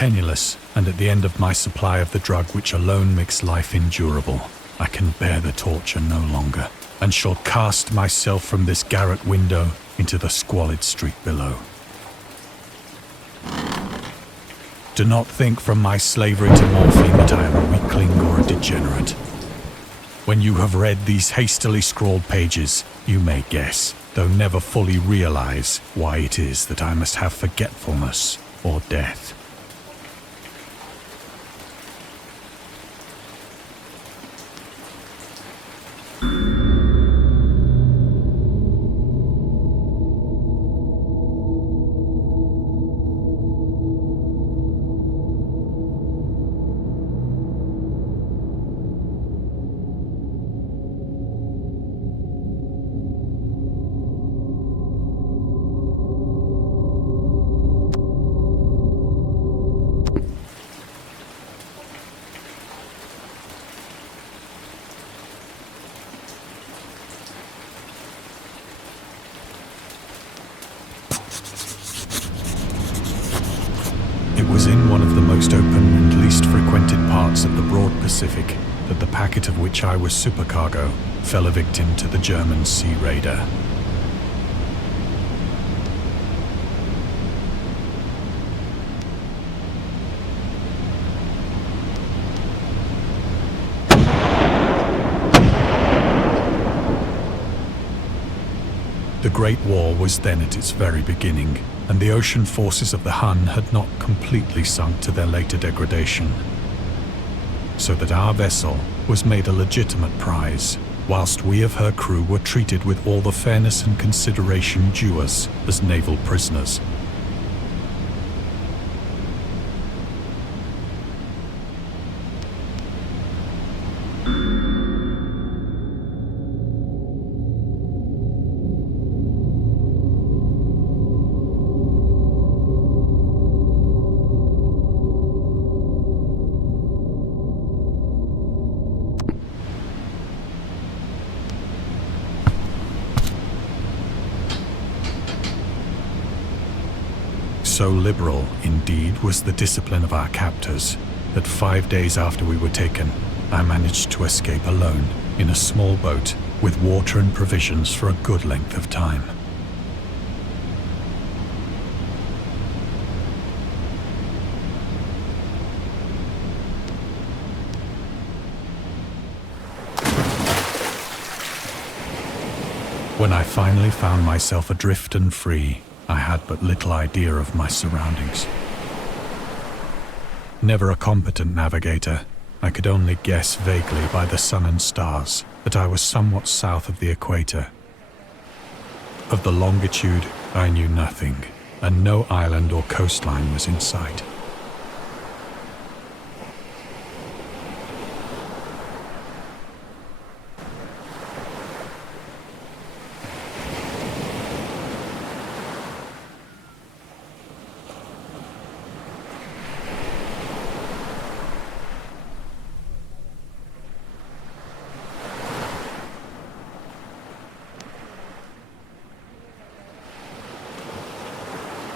Penniless, and at the end of my supply of the drug which alone makes life endurable, I can bear the torture no longer, and shall cast myself from this garret window into the squalid street below. Do not think from my slavery to morphine that I am a weakling or a degenerate. When you have read these hastily scrawled pages, you may guess, though never fully realize, why it is that I must have forgetfulness or death. It was in one of the most open and least frequented parts of the broad Pacific that the packet of which I was supercargo fell a victim to the German sea raider. The Great War was then at its very beginning, and the ocean forces of the Hun had not completely sunk to their later degradation. So that our vessel was made a legitimate prize, whilst we of her crew were treated with all the fairness and consideration due us as naval prisoners. So liberal, indeed, was the discipline of our captors, that 5 days after we were taken, I managed to escape alone, in a small boat, with water and provisions for a good length of time. When I finally found myself adrift and free, I had but little idea of my surroundings. Never a competent navigator, I could only guess vaguely by the sun and stars that I was somewhat south of the equator. Of the longitude, I knew nothing, and no island or coastline was in sight.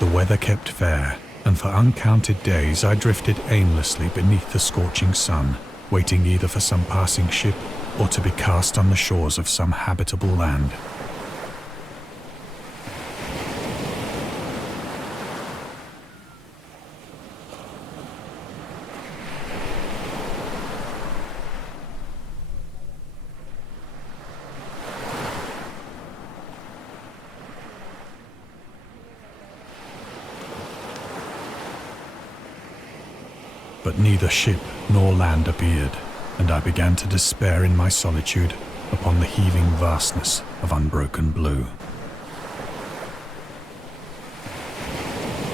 The weather kept fair, and for uncounted days I drifted aimlessly beneath the scorching sun, waiting either for some passing ship or to be cast on the shores of some habitable land. But neither ship nor land appeared, and I began to despair in my solitude upon the heaving vastness of unbroken blue.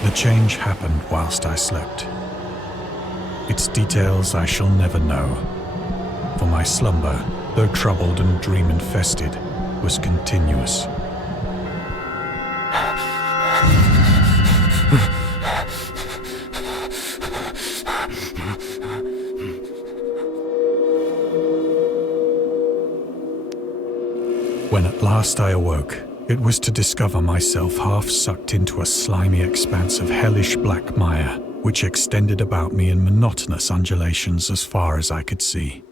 The change happened whilst I slept. Its details I shall never know, for my slumber, though troubled and dream-infested, was continuous. When at last I awoke, it was to discover myself half sucked into a slimy expanse of hellish black mire, which extended about me in monotonous undulations as far as I could see,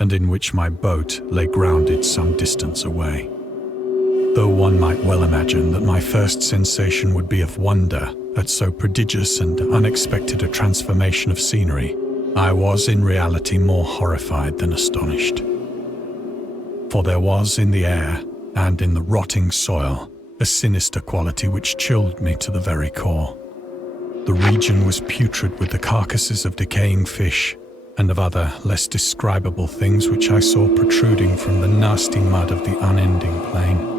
and in which my boat lay grounded some distance away. Though one might well imagine that my first sensation would be of wonder at so prodigious and unexpected a transformation of scenery, I was in reality more horrified than astonished. For there was in the air and in the rotting soil a sinister quality which chilled me to the very core. The region was putrid with the carcasses of decaying fish and of other less describable things which I saw protruding from the nasty mud of the unending plain.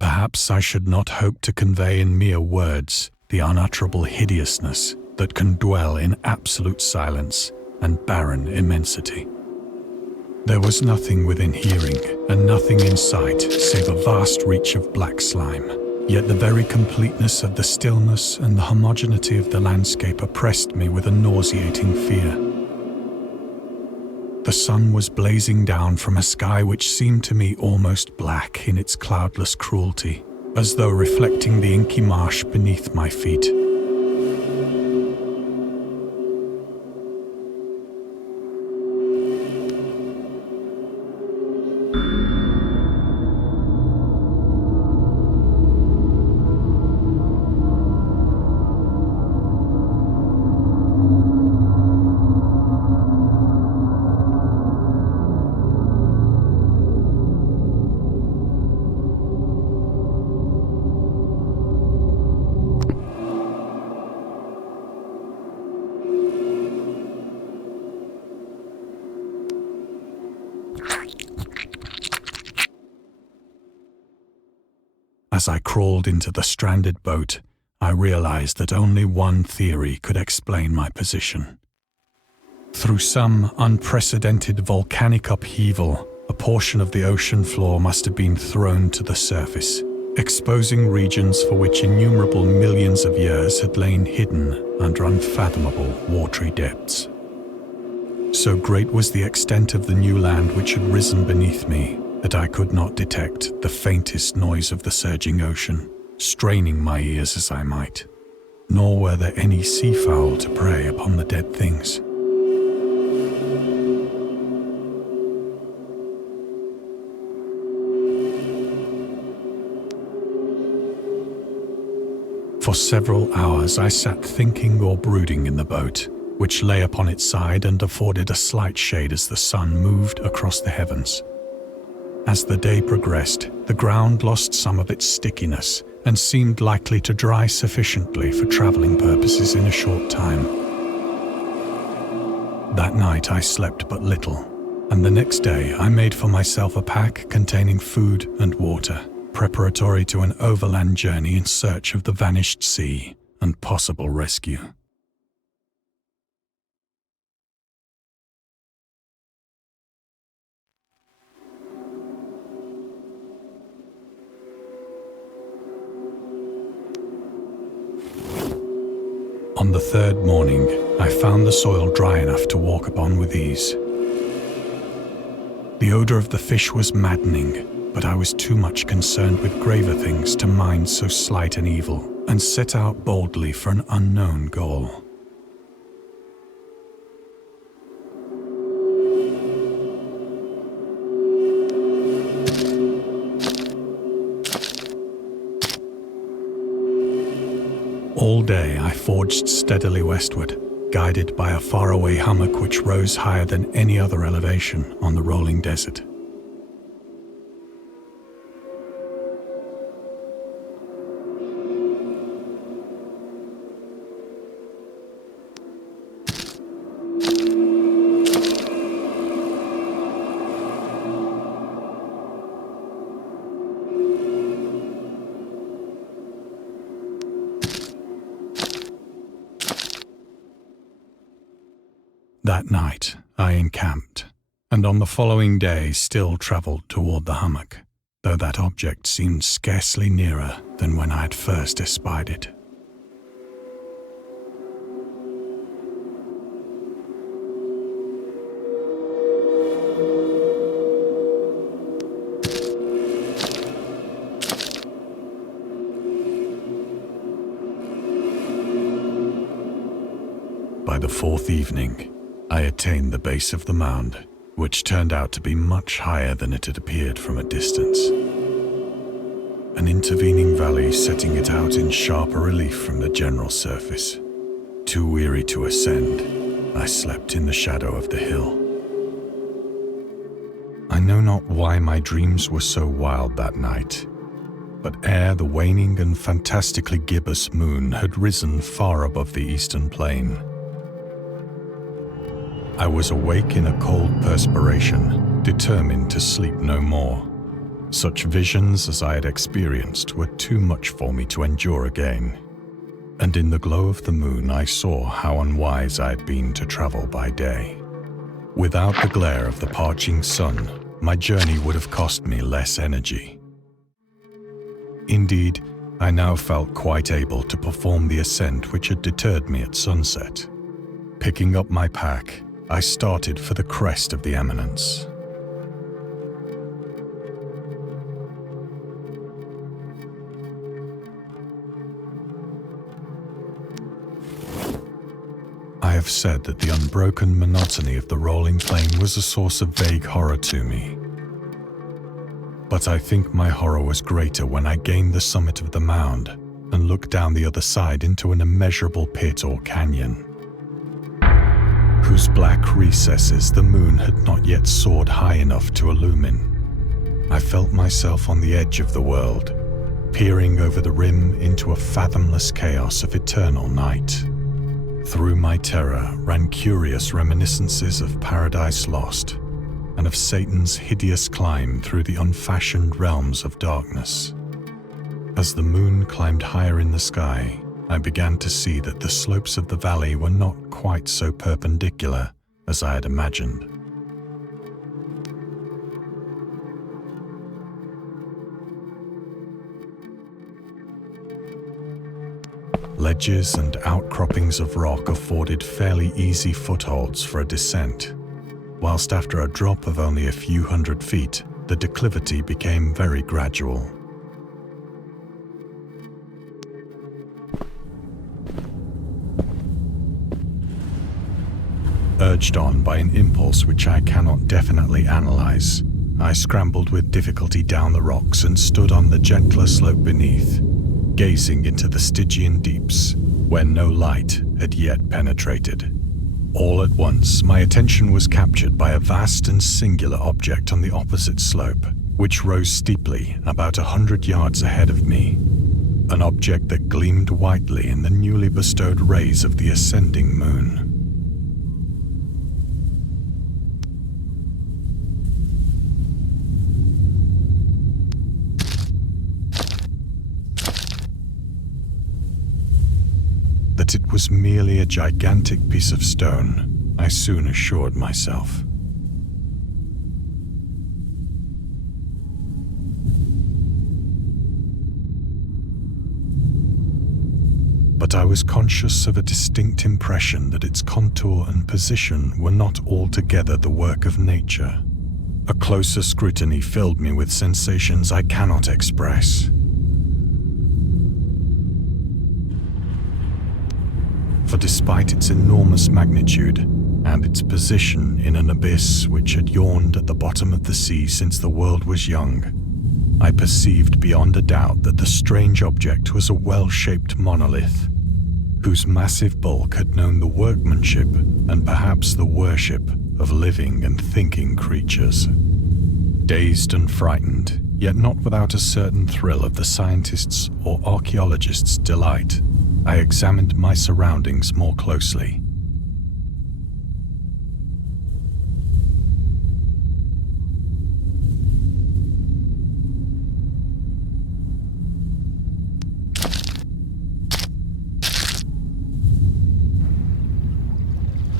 Perhaps I should not hope to convey in mere words the unutterable hideousness that can dwell in absolute silence and barren immensity. There was nothing within hearing and nothing in sight save a vast reach of black slime, yet the very completeness of the stillness and the homogeneity of the landscape oppressed me with a nauseating fear. The sun was blazing down from a sky which seemed to me almost black in its cloudless cruelty, as though reflecting the inky marsh beneath my feet. As I crawled into the stranded boat, I realized that only one theory could explain my position. Through some unprecedented volcanic upheaval, a portion of the ocean floor must have been thrown to the surface, exposing regions for which innumerable millions of years had lain hidden under unfathomable watery depths. So great was the extent of the new land which had risen beneath me that I could not detect the faintest noise of the surging ocean, straining my ears as I might, nor were there any seafowl to prey upon the dead things. For several hours I sat thinking or brooding in the boat, which lay upon its side and afforded a slight shade as the sun moved across the heavens. As the day progressed, the ground lost some of its stickiness and seemed likely to dry sufficiently for traveling purposes in a short time. That night I slept but little, and the next day I made for myself a pack containing food and water, preparatory to an overland journey in search of the vanished sea and possible rescue. On the third morning, I found the soil dry enough to walk upon with ease. The odor of the fish was maddening, but I was too much concerned with graver things to mind so slight an evil, and set out boldly for an unknown goal. All day I forged steadily westward, guided by a faraway hummock which rose higher than any other elevation on the rolling desert. That night I encamped, and on the following day still travelled toward the hummock, though that object seemed scarcely nearer than when I had first espied it. By the fourth evening, I attained the base of the mound, which turned out to be much higher than it had appeared from a distance. An intervening valley setting it out in sharper relief from the general surface. Too weary to ascend, I slept in the shadow of the hill. I know not why my dreams were so wild that night, but ere the waning and fantastically gibbous moon had risen far above the eastern plain, I was awake in a cold perspiration, determined to sleep no more. Such visions as I had experienced were too much for me to endure again, and in the glow of the moon I saw how unwise I had been to travel by day. Without the glare of the parching sun, my journey would have cost me less energy. Indeed, I now felt quite able to perform the ascent which had deterred me at sunset. Picking up my pack, I started for the crest of the eminence. I have said that the unbroken monotony of the rolling plain was a source of vague horror to me. But I think my horror was greater when I gained the summit of the mound and looked down the other side into an immeasurable pit or canyon, whose black recesses the moon had not yet soared high enough to illumine. I felt myself on the edge of the world, peering over the rim into a fathomless chaos of eternal night. Through my terror ran curious reminiscences of Paradise Lost and of Satan's hideous climb through the unfashioned realms of darkness. As the moon climbed higher in the sky, I began to see that the slopes of the valley were not quite so perpendicular as I had imagined. Ledges and outcroppings of rock afforded fairly easy footholds for a descent, whilst after a drop of only a few hundred feet, the declivity became very gradual. Urged on by an impulse which I cannot definitely analyze, I scrambled with difficulty down the rocks and stood on the gentler slope beneath, gazing into the Stygian deeps, where no light had yet penetrated. All at once, my attention was captured by a vast and singular object on the opposite slope, which rose steeply about 100 yards ahead of me, an object that gleamed whitely in the newly bestowed rays of the ascending moon. That it was merely a gigantic piece of stone, I soon assured myself. But I was conscious of a distinct impression that its contour and position were not altogether the work of nature. A closer scrutiny filled me with sensations I cannot express. For despite its enormous magnitude and its position in an abyss which had yawned at the bottom of the sea since the world was young, I perceived beyond a doubt that the strange object was a well-shaped monolith, whose massive bulk had known the workmanship and perhaps the worship of living and thinking creatures. Dazed and frightened, yet not without a certain thrill of the scientist's or archaeologist's delight, I examined my surroundings more closely.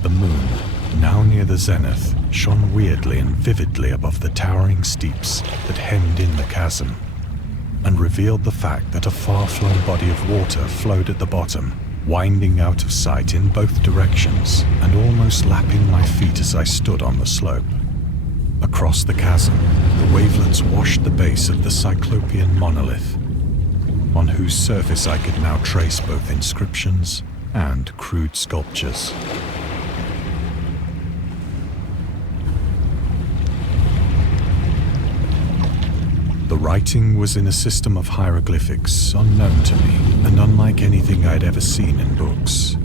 The moon, now near the zenith, shone weirdly and vividly above the towering steeps that hemmed in the chasm, and revealed the fact that a far-flung body of water flowed at the bottom, winding out of sight in both directions and almost lapping my feet as I stood on the slope. Across the chasm, the wavelets washed the base of the Cyclopean monolith, on whose surface I could now trace both inscriptions and crude sculptures. The writing was in a system of hieroglyphics unknown to me and unlike anything I'd ever seen in books,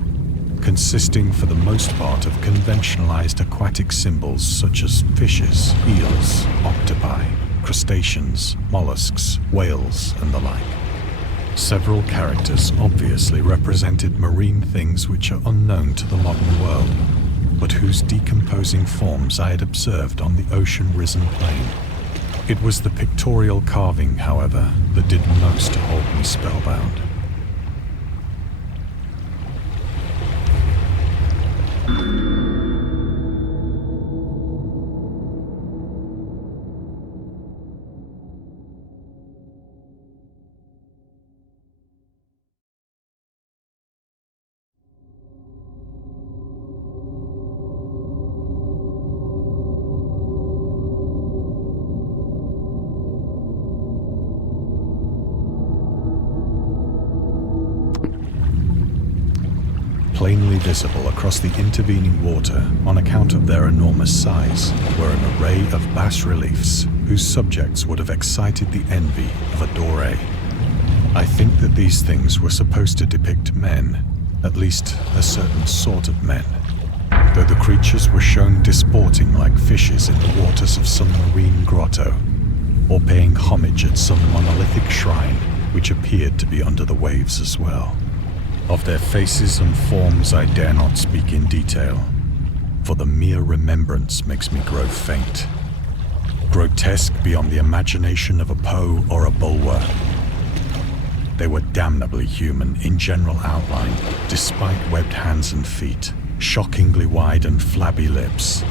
consisting for the most part of conventionalized aquatic symbols such as fishes, eels, octopi, crustaceans, mollusks, whales, and the like. Several characters obviously represented marine things which are unknown to the modern world, but whose decomposing forms I had observed on the ocean-risen plain. It was the pictorial carving, however, that did most to hold me spellbound. Plainly visible across the intervening water on account of their enormous size were an array of bas-reliefs whose subjects would have excited the envy of a doré. I think that these things were supposed to depict men, at least a certain sort of men, though the creatures were shown disporting like fishes in the waters of some marine grotto, or paying homage at some monolithic shrine which appeared to be under the waves as well. Of their faces and forms I dare not speak in detail, for the mere remembrance makes me grow faint. Grotesque beyond the imagination of a Poe or a Bulwer. They were damnably human in general outline, despite webbed hands and feet, shockingly wide and flabby lips,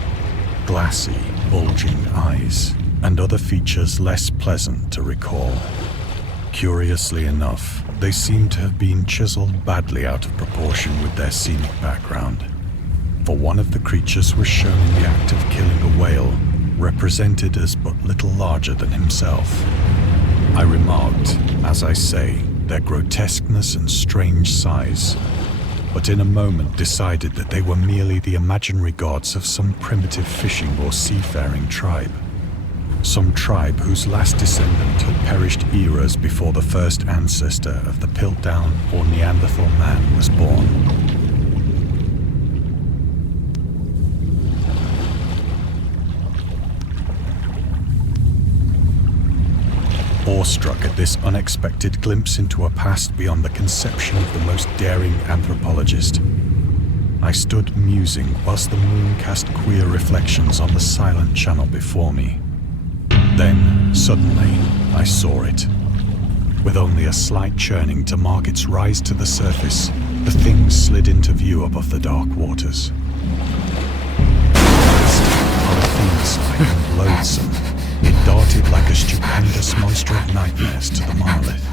glassy, bulging eyes, and other features less pleasant to recall. Curiously enough, they seem to have been chiseled badly out of proportion with their scenic background, for one of the creatures was shown in the act of killing a whale, represented as but little larger than himself. I remarked, as I say, their grotesqueness and strange size, but in a moment decided that they were merely the imaginary gods of some primitive fishing or seafaring tribe. Some tribe whose last descendant had perished eras before the first ancestor of the Piltdown or Neanderthal man was born. Awestruck at this unexpected glimpse into a past beyond the conception of the most daring anthropologist, I stood musing whilst the moon cast queer reflections on the silent channel before me. Then, suddenly, I saw it. With only a slight churning to mark its rise to the surface, the thing slid into view above the dark waters. Vast, polyphemus-like and loathsome, it darted like a stupendous monster of nightmares to the monolith,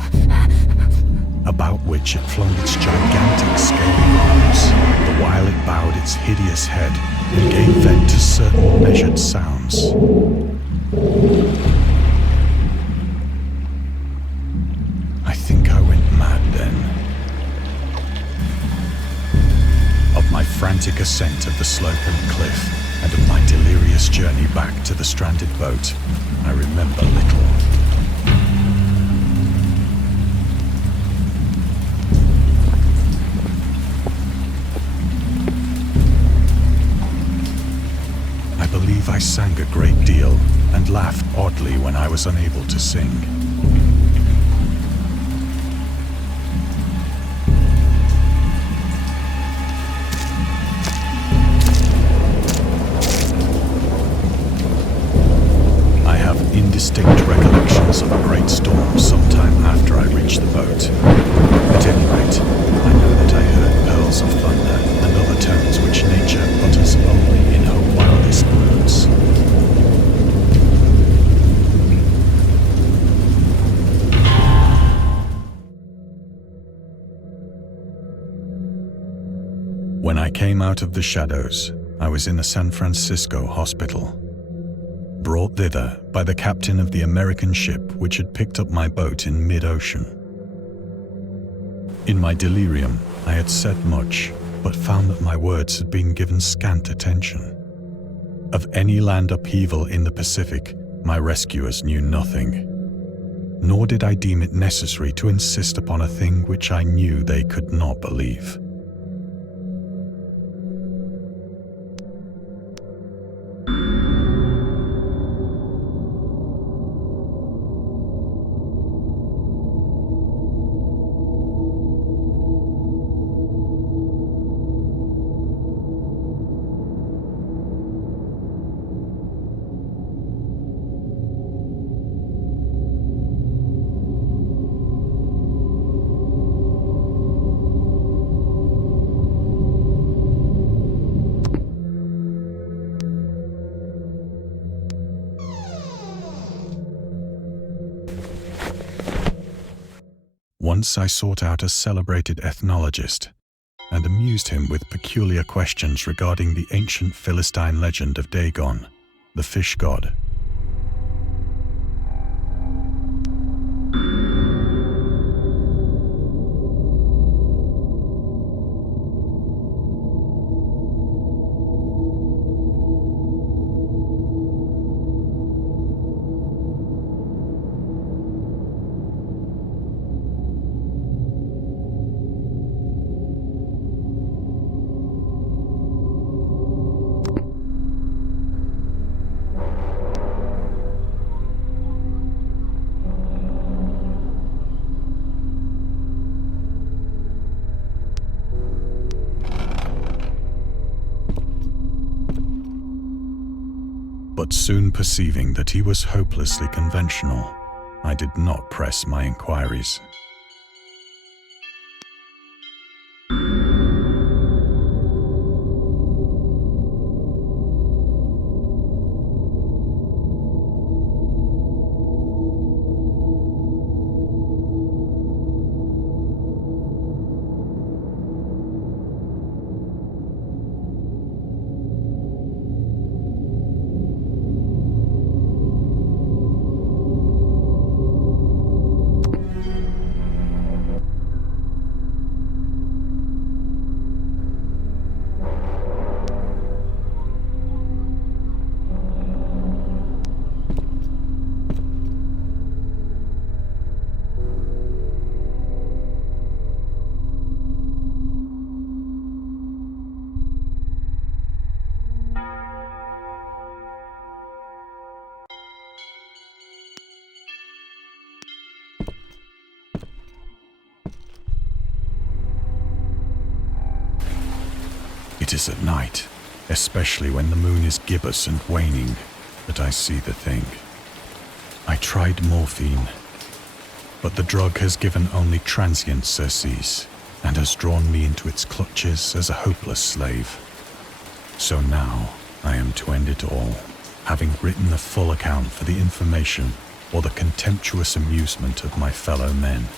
about which it flung its gigantic scaly arms, the while it bowed its hideous head and gave vent to certain measured sounds. I think I went mad then. Of my frantic ascent of the slope and cliff, and of my delirious journey back to the stranded boat, I remember little. I believe I sang a great deal and laughed oddly when I was unable to sing. I have indistinct recollections of a great storm sometime after I reached the boat. At any rate, I know that I heard pearls of thunder and other tones which nature utters only in her wildest moods. When I came out of the shadows, I was in a San Francisco hospital, brought thither by the captain of the American ship which had picked up my boat in mid-ocean. In my delirium, I had said much, but found that my words had been given scant attention. Of any land upheaval in the Pacific, my rescuers knew nothing. Nor did I deem it necessary to insist upon a thing which I knew they could not believe. Once I sought out a celebrated ethnologist and amused him with peculiar questions regarding the ancient Philistine legend of Dagon, the fish god. But soon perceiving that he was hopelessly conventional, I did not press my inquiries. It is at night, especially when the moon is gibbous and waning, that I see the thing. I tried morphine, but the drug has given only transient surcease and has drawn me into its clutches as a hopeless slave. So now I am to end it all, having written a full account for the information or the contemptuous amusement of my fellow men.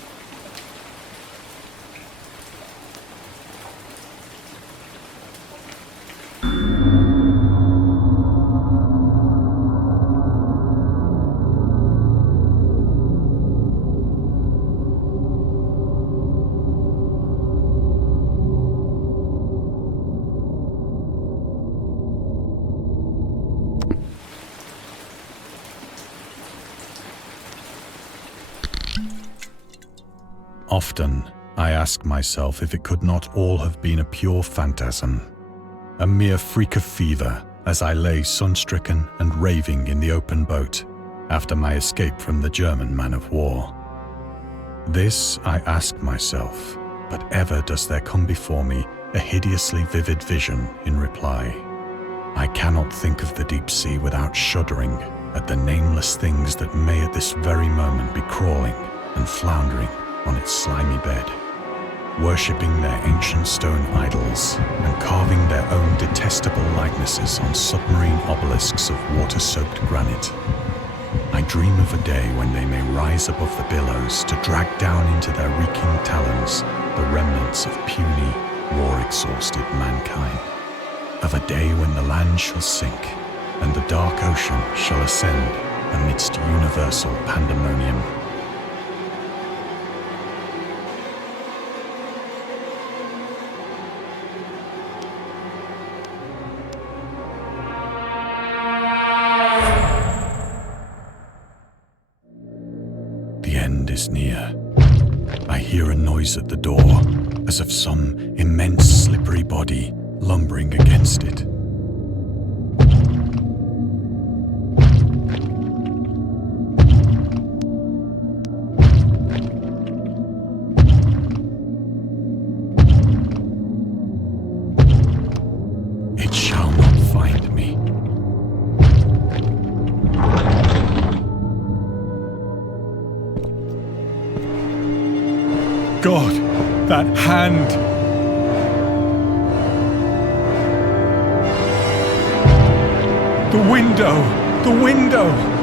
Often, I ask myself if it could not all have been a pure phantasm, a mere freak of fever as I lay sun-stricken and raving in the open boat after my escape from the German man-of-war. This I ask myself, but ever does there come before me a hideously vivid vision in reply. I cannot think of the deep sea without shuddering at the nameless things that may at this very moment be crawling and floundering on its slimy bed, worshipping their ancient stone idols and carving their own detestable likenesses on submarine obelisks of water-soaked granite. I dream of a day when they may rise above the billows to drag down into their reeking talons the remnants of puny, war-exhausted mankind. Of a day when the land shall sink and the dark ocean shall ascend amidst universal pandemonium. draws near. I hear a noise at the door, as of some immense slippery body lumbering against it. It shall not find me. God, that hand! The window! The window!